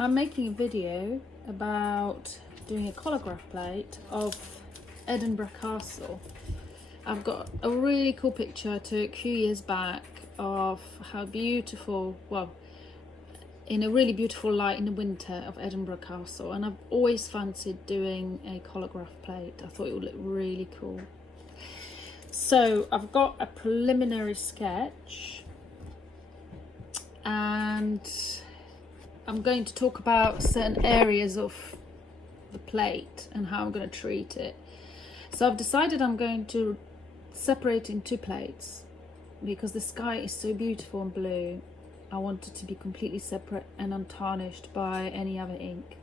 I'm making a video about doing a collagraph plate of Edinburgh Castle. I've got a really cool picture I took a few years back of how beautiful, well, in a really beautiful light in the winter of Edinburgh Castle, and I've always fancied doing a collagraph plate. I thought it would look really cool. So I've got a preliminary sketch and I'm going to talk about certain areas of the plate and how I'm going to treat it. So I've decided I'm going to separate in two plates because the sky is so beautiful and blue. I want it to be completely separate and untarnished by any other ink.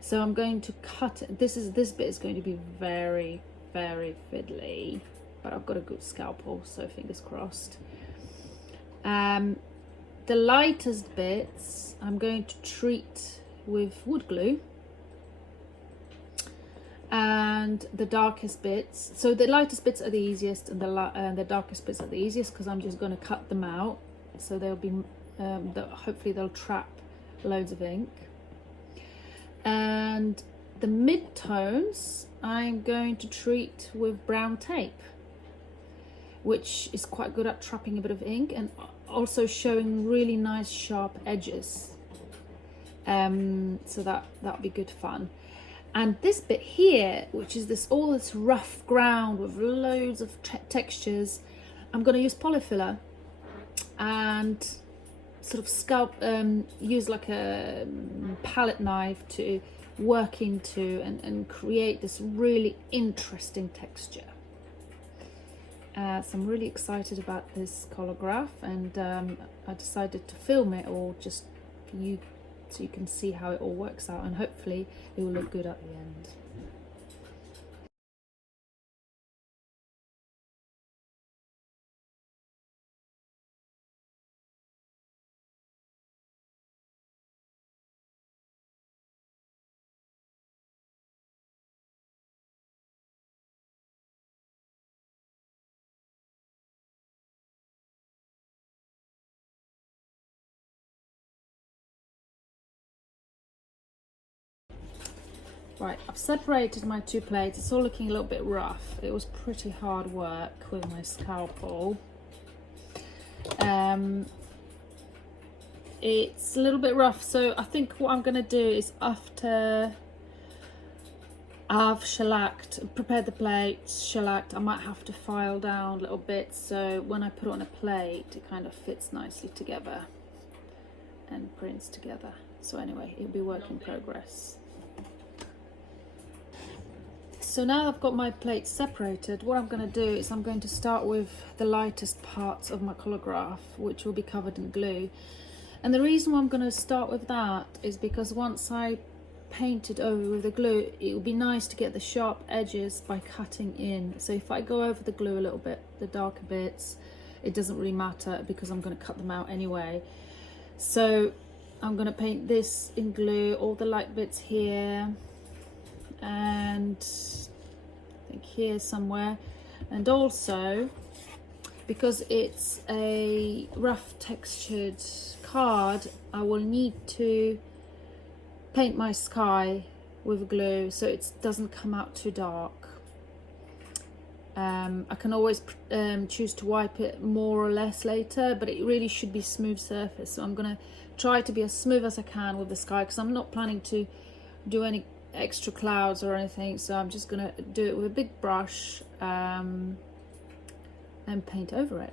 So I'm going to cut it. This bit is going to be very, very fiddly, but I've got a good scalpel, so fingers crossed. The lightest bits I'm going to treat with wood glue, and the darkest bits, so the lightest bits are the easiest and the darkest bits are the easiest because I'm just going to cut them out, so they'll be hopefully they'll trap loads of ink. And the mid-tones I'm going to treat with brown tape, which is quite good at trapping a bit of ink and also showing really nice sharp edges. So that'll be good fun. And this bit here, which is all this rough ground with loads of textures, I'm going to use polyfiller and sort of use like a palette knife to work into and create this really interesting texture. So I'm really excited about this collagraph, and I decided to film it all just for you, so you can see how it all works out, and hopefully it will look good at the end. Right, I've separated my two plates. It's all looking a little bit rough. It was pretty hard work with my scalpel. It's a little bit rough, so I think what I'm going to do is, after I've prepared the plate, shellacked, I might have to file down a little bit, so when I put it on a plate it kind of fits nicely together and prints together. So anyway, it'll be work in progress. So now I've got my plates separated, what I'm going to do is I'm going to start with the lightest parts of my collagraph, which will be covered in glue. And the reason why I'm going to start with that is because once I paint it over with the glue, it will be nice to get the sharp edges by cutting in. So if I go over the glue a little bit, the darker bits, it doesn't really matter because I'm going to cut them out anyway. So I'm going to paint this in glue, all the light bits here, and I think here somewhere, and also because it's a rough textured card, I will need to paint my sky with glue so it doesn't come out too dark. I can always choose to wipe it more or less later, but it really should be smooth surface, so I'm going to try to be as smooth as I can with the sky because I'm not planning to do any extra clouds or anything, so I'm just going to do it with a big brush and paint over it.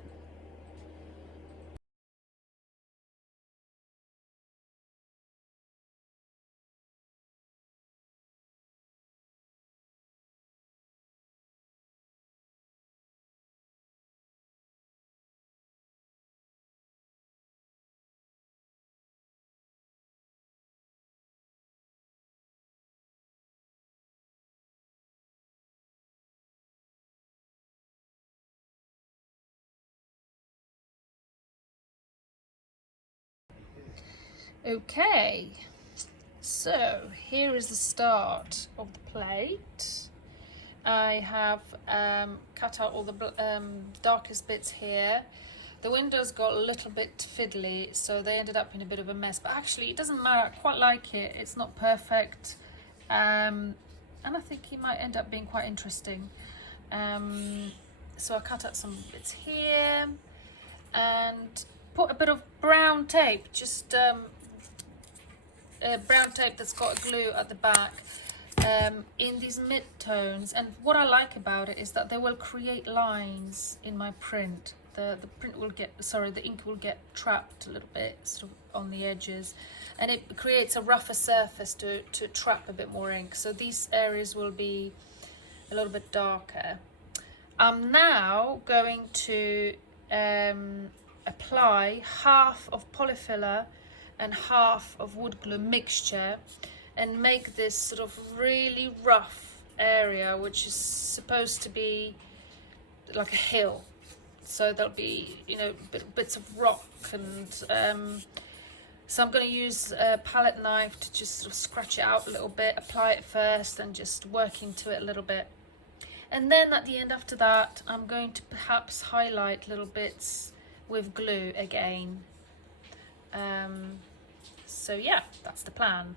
Okay, so here is the start of the plate. I have cut out all the darkest bits here. The windows got a little bit fiddly, so they ended up in a bit of a mess. But actually, it doesn't matter. I quite like it. It's not perfect. And I think it might end up being quite interesting. So I cut out some bits here and put a bit of brown tape, just brown tape that's got glue at the back, in these mid-tones. And what I like about it is that they will create lines in my print. The print will get, sorry, the ink will get trapped a little bit sort of on the edges, and it creates a rougher surface to trap a bit more ink. So these areas will be a little bit darker. I'm now going to apply half of polyfiller and half of wood glue mixture and make this sort of really rough area, which is supposed to be like a hill. So there'll be, you know, bits of rock, and so I'm going to use a palette knife to just sort of scratch it out a little bit, apply it first and just work into it a little bit. And then at the end after that, I'm going to perhaps highlight little bits with glue again. So yeah, that's the plan.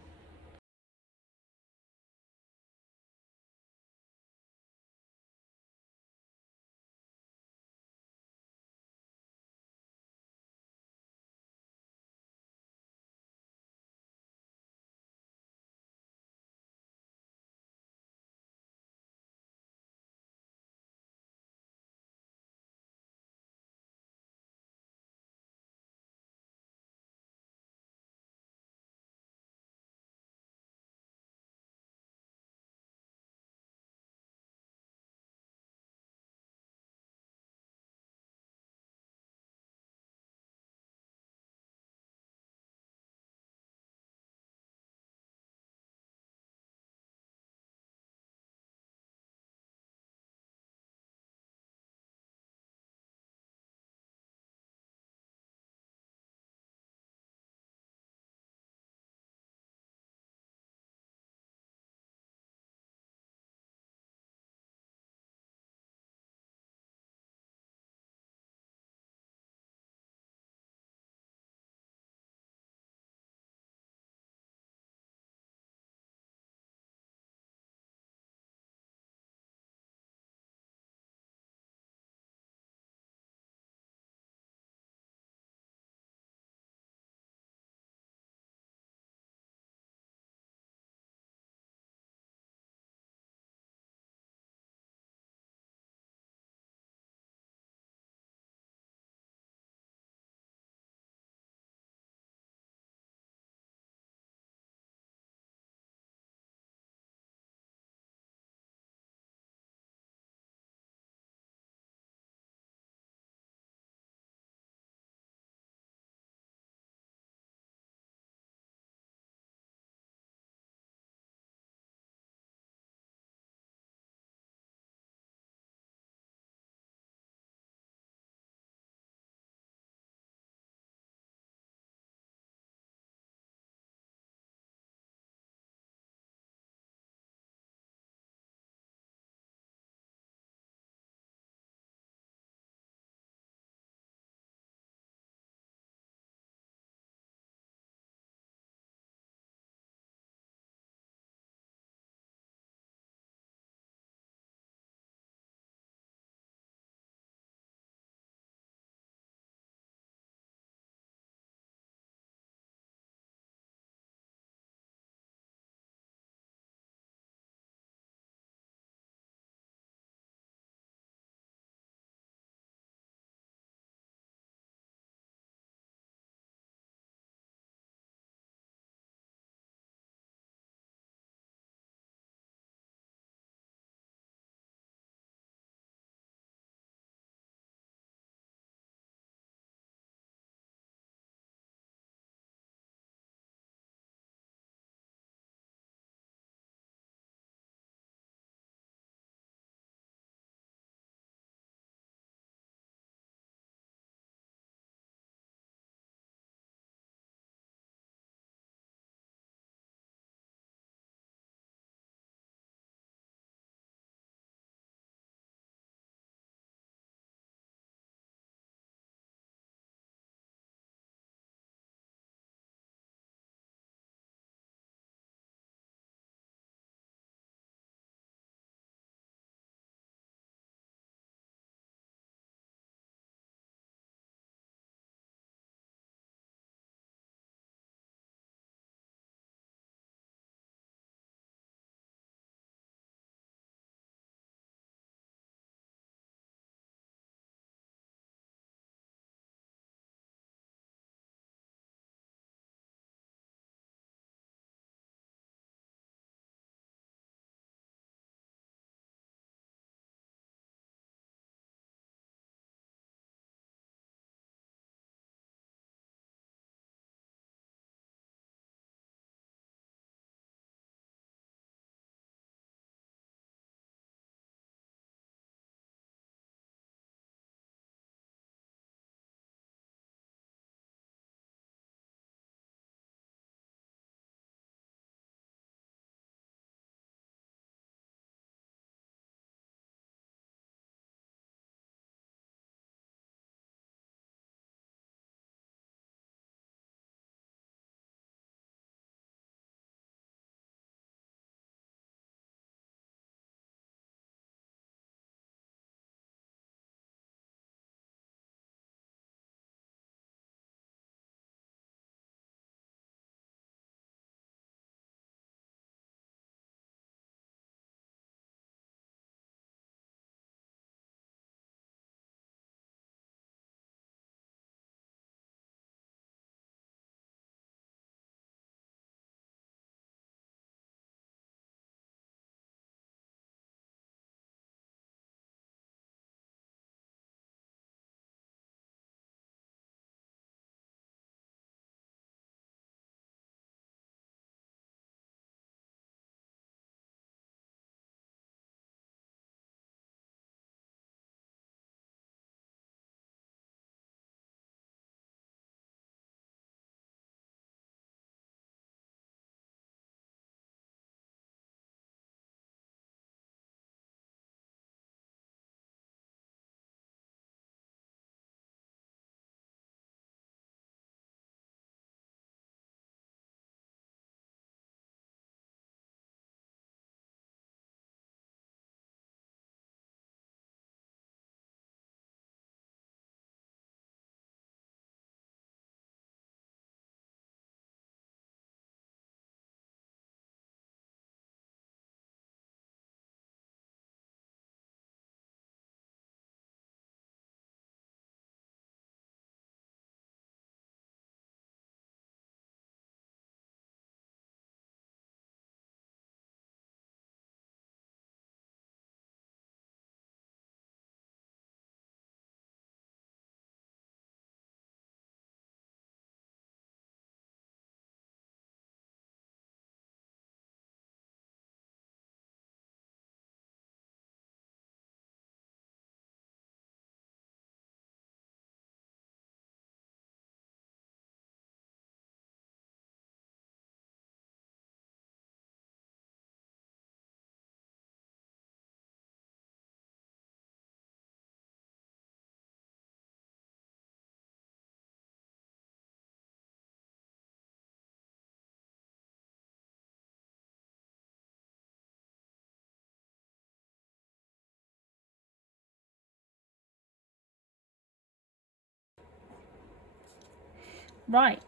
Right,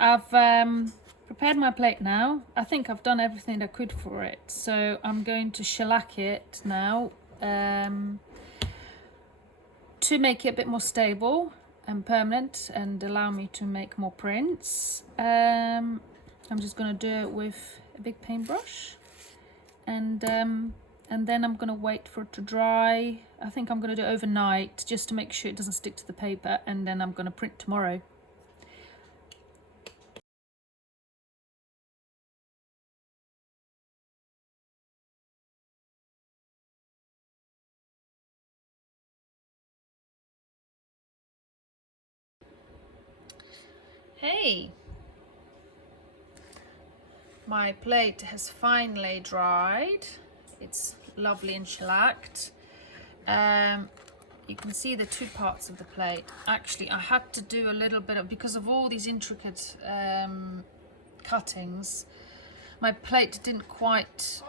I've prepared my plate now. I think I've done everything I could for it, so I'm going to shellac it now to make it a bit more stable and permanent and allow me to make more prints. I'm just going to do it with a big paintbrush, and then I'm going to wait for it to dry. I think I'm going to do it overnight just to make sure it doesn't stick to the paper, and then I'm going to print tomorrow. Hey, my plate has finally dried. It's lovely and shellacked. You can see the two parts of the plate. Actually, I had to do a little bit of, because of all these intricate cuttings, my plate didn't quite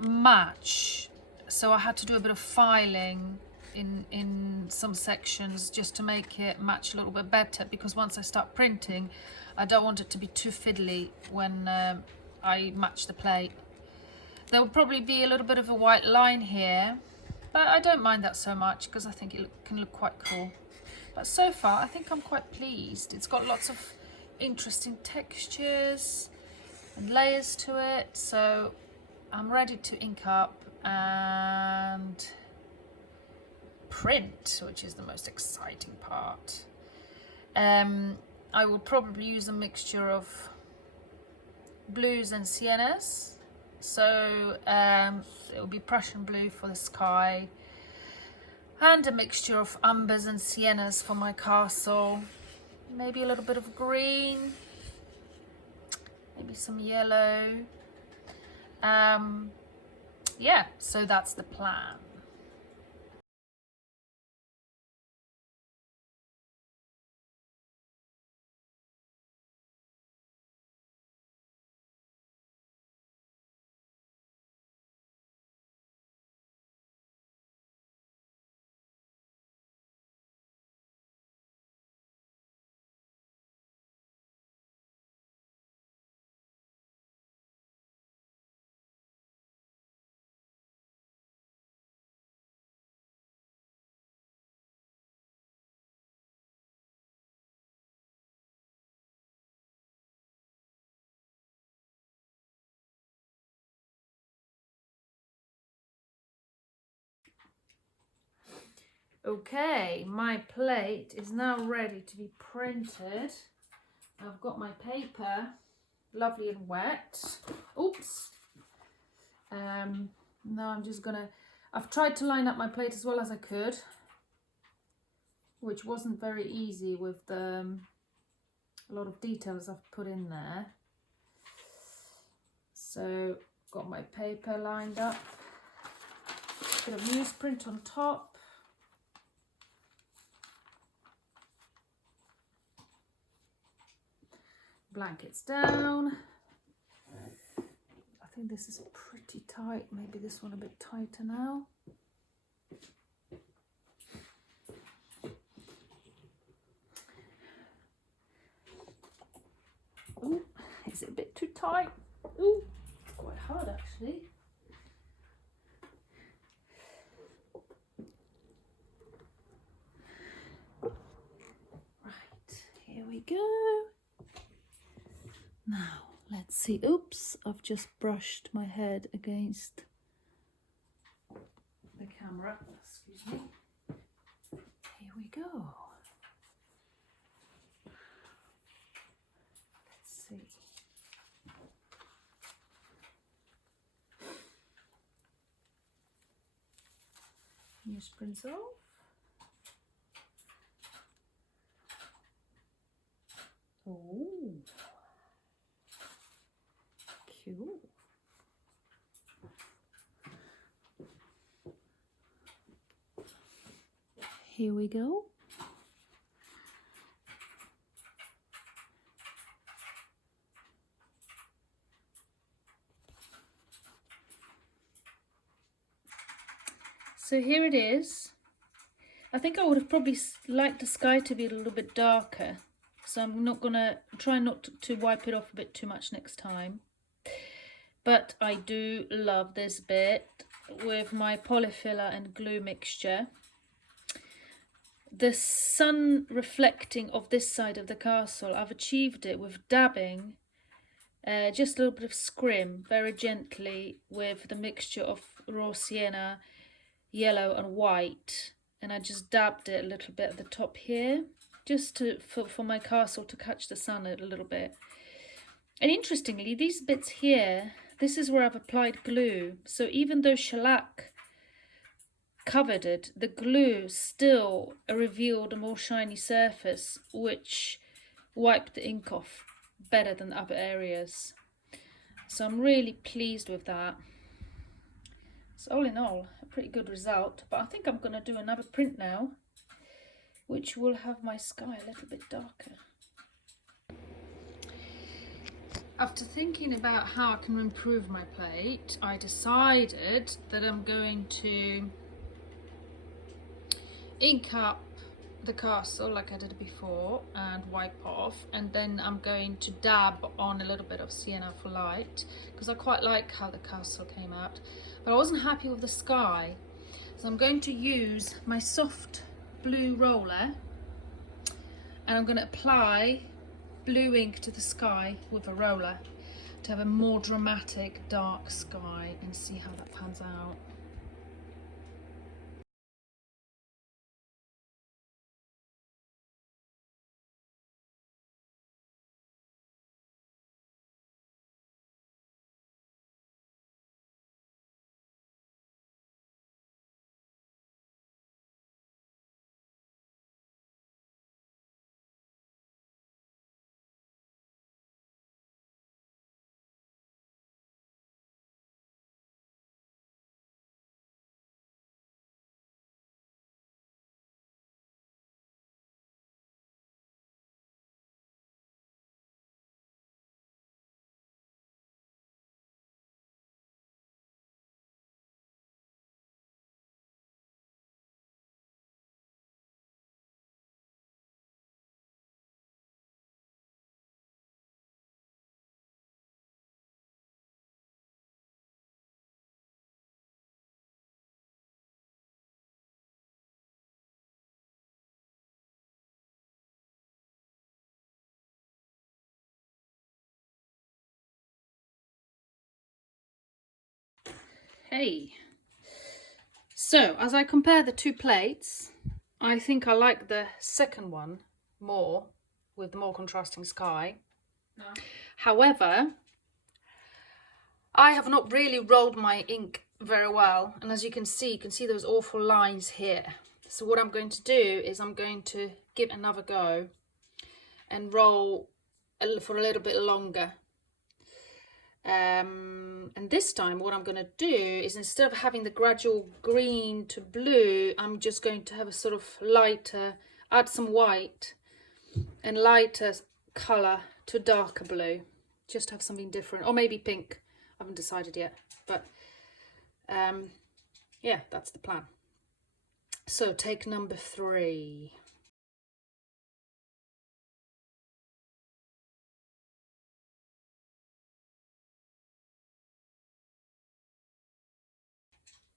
match, so I had to do a bit of filing in some sections just to make it match a little bit better, because once I start printing, I don't want it to be too fiddly when I match the plate. There will probably be a little bit of a white line here, but I don't mind that so much because I think it can look quite cool. But so far, I think I'm quite pleased. It's got lots of interesting textures and layers to it, so I'm ready to ink up and print, which is the most exciting part. I will probably use a mixture of blues and siennas. So it will be Prussian blue for the sky, and a mixture of umbers and siennas for my castle. Maybe a little bit of green, maybe some yellow. Yeah, so that's the plan. Okay, my plate is now ready to be printed. I've got my paper lovely and wet. Oops. Now I'm just gonna, I've tried to line up my plate as well as I could, which wasn't very easy with the a lot of details I've put in there. So got my paper lined up, bit of newsprint on top. Blankets down. I think this is pretty tight. Maybe this one a bit tighter now. Ooh, is it a bit too tight? Ooh, quite hard actually. Right, here we go. Now, let's see. Oops, I've just brushed my head against the camera. Excuse me. Here we go. Let's see. Newsprint's off. Oh. Cool. Here we go. So here it is. I think I would have probably liked the sky to be a little bit darker. So so I'm not gonna try not to wipe it off a bit too much next time. But I do love this bit with my polyfiller and glue mixture. The sun reflecting of this side of the castle, I've achieved it with dabbing just a little bit of scrim very gently with the mixture of raw sienna, yellow and white, and I just dabbed it a little bit at the top here, just for my castle to catch the sun a little bit. And interestingly, these bits here, this is where I've applied glue, so even though shellac covered it, the glue still revealed a more shiny surface, which wiped the ink off better than other areas. So I'm really pleased with that. So all in all, a pretty good result. But I think I'm going to do another print now, which will have my sky a little bit darker. After thinking about how I can improve my plate, I decided that I'm going to ink up the castle like I did before and wipe off, and then I'm going to dab on a little bit of sienna for light, because I quite like how the castle came out, but I wasn't happy with the sky, so I'm going to use my soft blue roller and I'm going to apply blue ink to the sky with a roller to have a more dramatic dark sky, and see how that pans out. Hey, so as I compare the two plates, I think I like the second one more, with the more contrasting sky. No. However, I have not really rolled my ink very well, and as you can see those awful lines here. So what I'm going to do is I'm going to give another go and roll for a little bit longer. And this time what I'm going to do is, instead of having the gradual green to blue, I'm just going to have a sort of lighter, add some white and lighter colour to darker blue, just have something different, or maybe pink. I haven't decided yet, but yeah, that's the plan. So take number 3.